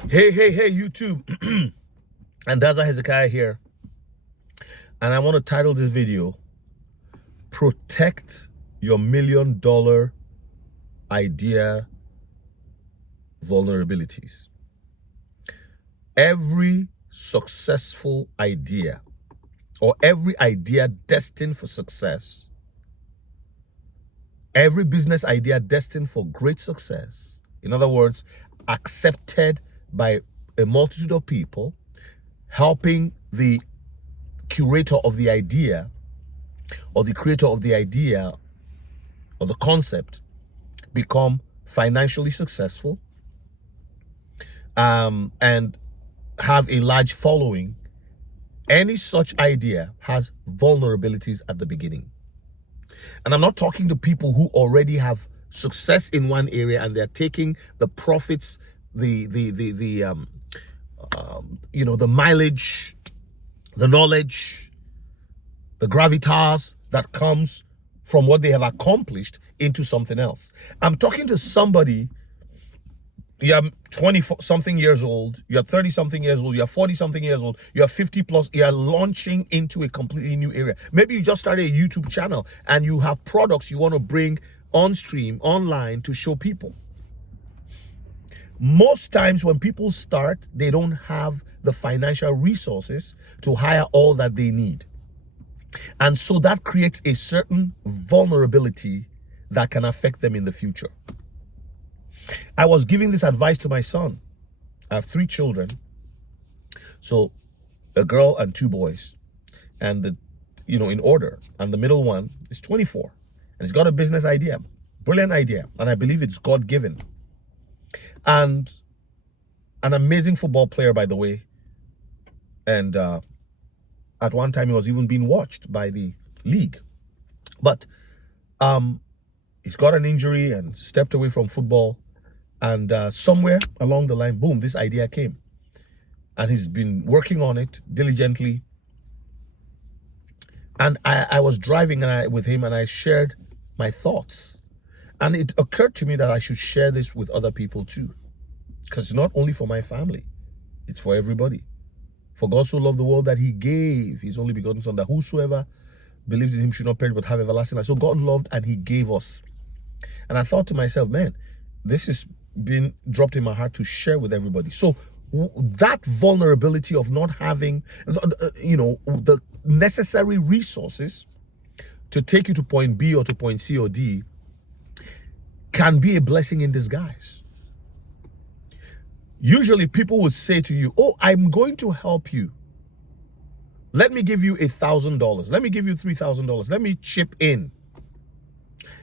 Hey, YouTube. And Daza Hezekiah here. And I want to title this video, Protect Your $1,000,000 Idea Vulnerabilities. Every successful idea, or every idea destined for success, every business idea destined for great success, in other words, accepted by a multitude of people, helping the curator of the idea or the creator of the idea or the concept become financially successful, and have a large following. Any such idea has vulnerabilities at the beginning. And I'm not talking to people who already have success in one area and they're taking the profits, the mileage, the knowledge, the gravitas that comes from what they have accomplished into something else. I'm talking to somebody, you're 20-something years old, you're 30-something years old, you're 40-something years old, you're 50 plus, you're launching into a completely new area. Maybe you just started a YouTube channel and you have products you want to bring on stream, online to show people. Most times when people start, they don't have the financial resources to hire all that they need. And so that creates a certain vulnerability that can affect them in the future. I was giving this advice to my son. I have 3 children. So a girl and 2 boys. And in order. And the middle one is 24. And he's got a business idea. Brilliant idea. And I believe it's God-given. And an amazing football player, by the way. And at one time he was even being watched by the league. But he's got an injury and stepped away from football. And somewhere along the line, boom, this idea came. And he's been working on it diligently. And I was driving with him and I shared my thoughts. And it occurred to me that I should share this with other people too. Because it's not only for my family, it's for everybody. For God so loved the world that he gave his only begotten son, that whosoever believed in him should not perish but have everlasting life. So God loved and he gave us. And I thought to myself, man, this is being dropped in my heart to share with everybody. So that vulnerability of not having, the necessary resources to take you to point B or to point C or D can be a blessing in disguise. Usually people would say to you, oh, I'm going to help you. Let me give you $1,000. Let me give you $3,000. Let me chip in.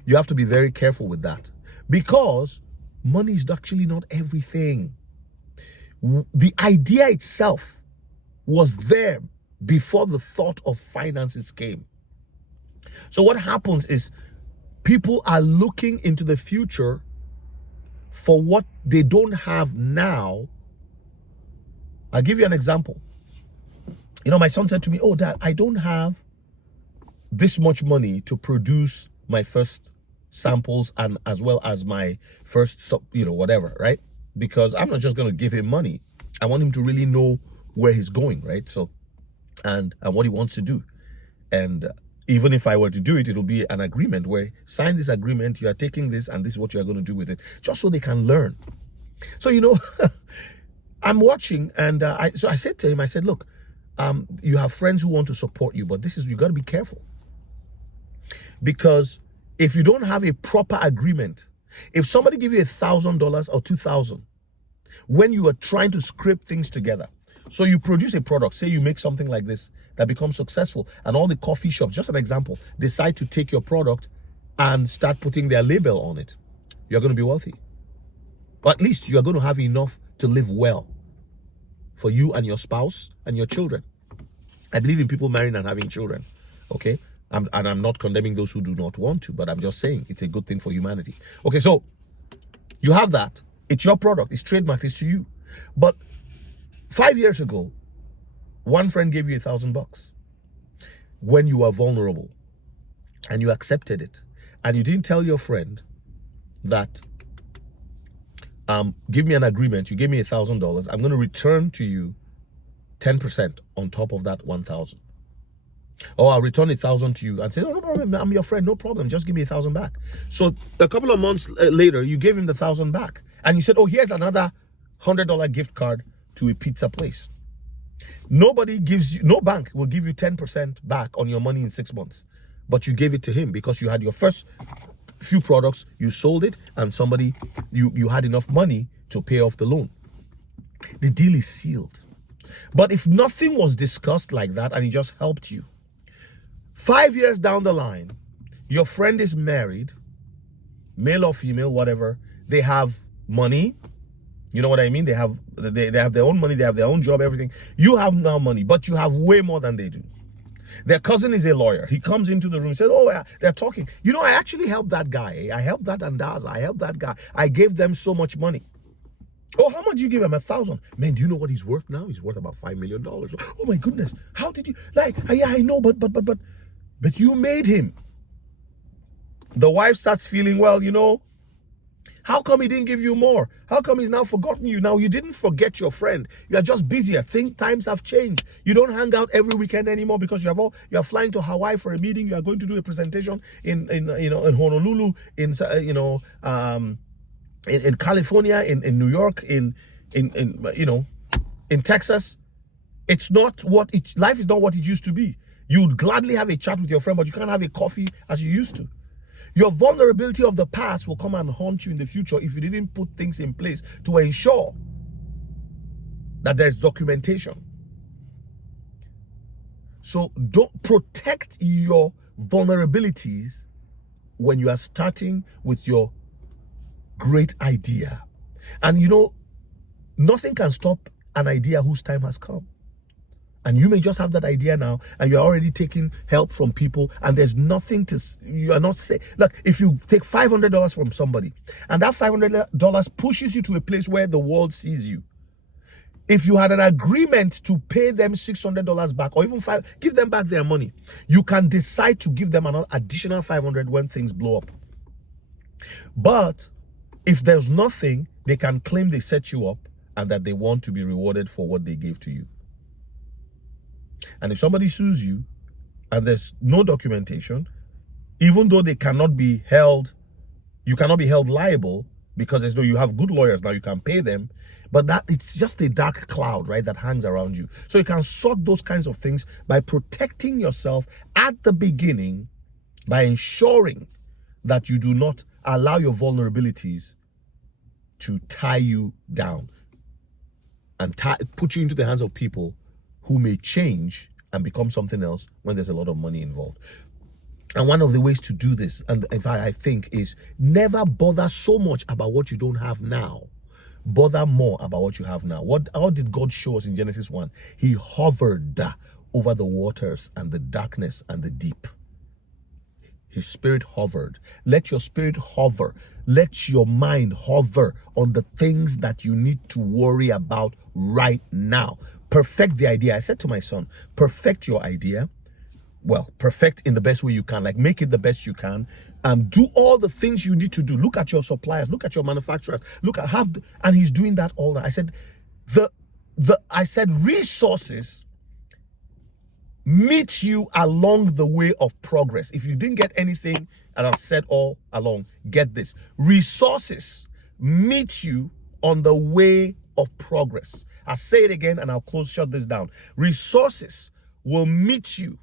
You have to be very careful with that, because money is actually not everything. The idea itself was there before the thought of finances came. So what happens is people are looking into the future for what they don't have now. I'll give you an example. My son said to me, oh, Dad, I don't have this much money to produce my first samples and as well as my first, whatever, right? Because I'm not just going to give him money. I want him to really know where he's going, right? So, and what he wants to do. And even if I were to do it, it'll be an agreement where sign this agreement, you are taking this and this is what you are going to do with it, just so they can learn. So, I'm watching and so I said to him, I said, look, you have friends who want to support you, but you got to be careful. Because if you don't have a proper agreement, if somebody give you $1,000 or $2,000, when you are trying to scrape things together, so you produce a product, say you make something like this that becomes successful, and all the coffee shops, just an example, decide to take your product and start putting their label on it, you're going to be wealthy. Or at least you're going to have enough to live well for you and your spouse and your children. I believe in people marrying and having children, okay? And I'm not condemning those who do not want to, but I'm just saying it's a good thing for humanity. Okay, so you have that. It's your product. It's trademarked. It's to you. But 5 years ago, one friend gave you $1,000 when you were vulnerable and you accepted it. And you didn't tell your friend that give me an agreement. You gave me $1,000. I'm going to return to you 10% on top of that 1,000. Or I'll return 1,000 to you and say, oh, no problem, I'm your friend, no problem, just give me 1,000 back. So a couple of months later, you gave him the 1,000 back. And you said, oh, here's another $100 gift card to a pizza place. Nobody gives you, no bank will give you 10% back on your money in 6 months. But you gave it to him because you had your first few products, you sold it, and somebody, you had enough money to pay off the loan. The deal is sealed. But if nothing was discussed like that and he just helped you, 5 years down the line, your friend is married, male or female, whatever. They have money. You know what I mean? They have their own money. They have their own job, everything. You have now money, but you have way more than they do. Their cousin is a lawyer. He comes into the room and says, oh, yeah, they're talking. You know, I actually helped that guy. I helped that Andaza. I helped that guy. I gave them so much money. Oh, how much did you give him? 1,000. Man, do you know what he's worth now? He's worth about $5 million. Oh my goodness. How did you, like, yeah, I know, but you made him. The wife starts feeling, well, you know, how come he didn't give you more? How come he's now forgotten you? Now, you didn't forget your friend. You are just busier. Times have changed. You don't hang out every weekend anymore because you are flying to Hawaii for a meeting. You are going to do a presentation in Honolulu, in California, in New York, in Texas. It's not what life is not what it used to be. You'd gladly have a chat with your friend, but you can't have a coffee as you used to. Your vulnerability of the past will come and haunt you in the future if you didn't put things in place to ensure that there's documentation. So don't protect your vulnerabilities when you are starting with your great idea. And you know, nothing can stop an idea whose time has come. And you may just have that idea now, and you're already taking help from people, and there's nothing you are not saying. Look, if you take $500 from somebody, and that $500 pushes you to a place where the world sees you, if you had an agreement to pay them $600 back, or even give them back their money, you can decide to give them another additional $500 when things blow up. But if there's nothing, they can claim they set you up and that they want to be rewarded for what they gave to you. And if somebody sues you and there's no documentation, even though they cannot be held, you cannot be held liable because as though you have good lawyers now, you can pay them. But that it's just a dark cloud, right, that hangs around you. So you can sort those kinds of things by protecting yourself at the beginning, by ensuring that you do not allow your vulnerabilities to tie you down and put you into the hands of people who may change and become something else when there's a lot of money involved. And one of the ways to do this, and in fact I think, is never bother so much about what you don't have now. Bother more about what you have now. How did God show us in Genesis 1? He hovered over the waters and the darkness and the deep. His spirit hovered. Let your spirit hover. Let your mind hover on the things that you need to worry about right now. Perfect the idea. I said to my son, perfect your idea. Well, perfect in the best way you can, like make it the best you can. Do all the things you need to do. Look at your suppliers, look at your manufacturers, and he's doing that all that. I said, I said resources meet you along the way of progress. If you didn't get anything, and I've said all along, get this. Resources meet you on the way of progress. I'll say it again and I'll shut this down. Resources will meet you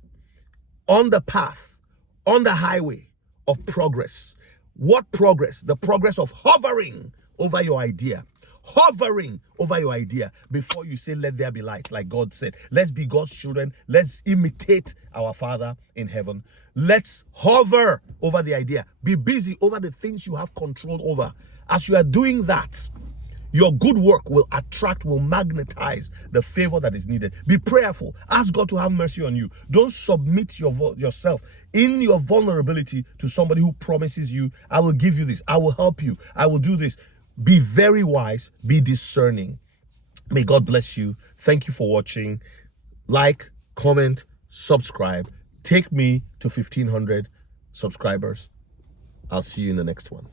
on the path, on the highway of progress. What progress? The progress of hovering over your idea. Hovering over your idea before you say, let there be light, like God said. Let's be God's children. Let's imitate our Father in heaven. Let's hover over the idea. Be busy over the things you have control over. As you are doing that, your good work will magnetize the favor that is needed. Be prayerful. Ask God to have mercy on you. Don't submit yourself in your vulnerability to somebody who promises you, I will give you this, I will help you, I will do this. Be very wise, be discerning. May God bless you. Thank you for watching. Like, comment, subscribe. Take me to 1,500 subscribers. I'll see you in the next one.